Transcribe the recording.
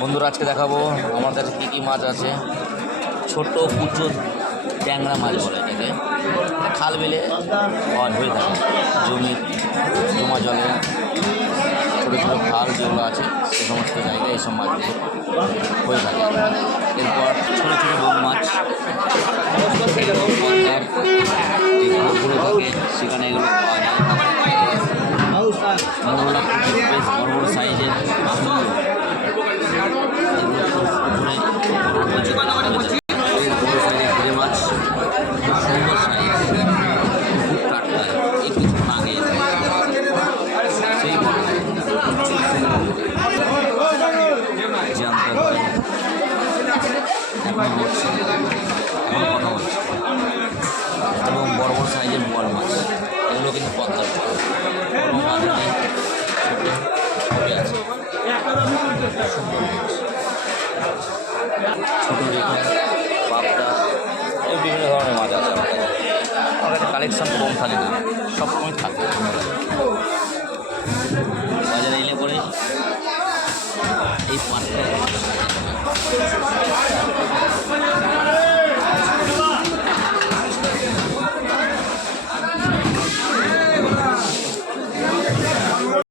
বন্ধুরা আজকে দেখাবো আমার কাছে কী কী মাছ আছে। ছোট কুচো ট্যাংরা মাছ বলে এটাকে, খাল বিলে হয়ে থাকে, জমা জলে ছোটো ছোটো খাল যেগুলো আছে সে সমস্ত জায়গায় এইসব মাছগুলো হয়ে থাকে। এরপর ছোটো ছোটো বড় মাছ পদ্মার যেগুলো থাকে সেখানে এগুলো পাওয়া যায়। মোরলা বেশ বড় বড় সাইজের মাছগুলো মাছ সুন্দর সাইজ, খুব টাটকা, এই কিছুক্ষণ আগে সেই জানতে হয় এখন হচ্ছে, এখন কথা হচ্ছে। এবং বড় বড় সাইজের বোয়াল মাছ, এগুলো কিন্তু পদ্মার বড় মাঝারি ছোটো আছে, ছোটো রেখা পাবদা, এই বিভিন্ন ধরনের মাছ আছে। আমার কাছে কালেকশান কম থাকে না, সবসময় থাকে।